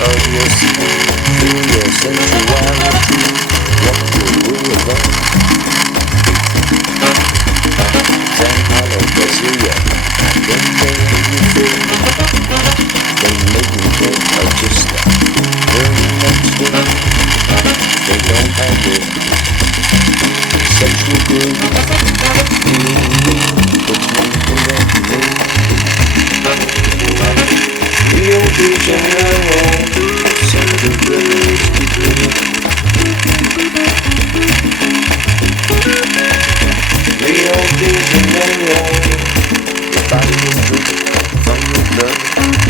of your skin, feel your sensuality, walk your river. Then hollow Brazilian, then make you feel, then make you feel just very much good. They don't have it. Sexual good, you between you and me. Rio de Janeiro, send the rivers between. Rio de Janeiro, your body is free from your blood.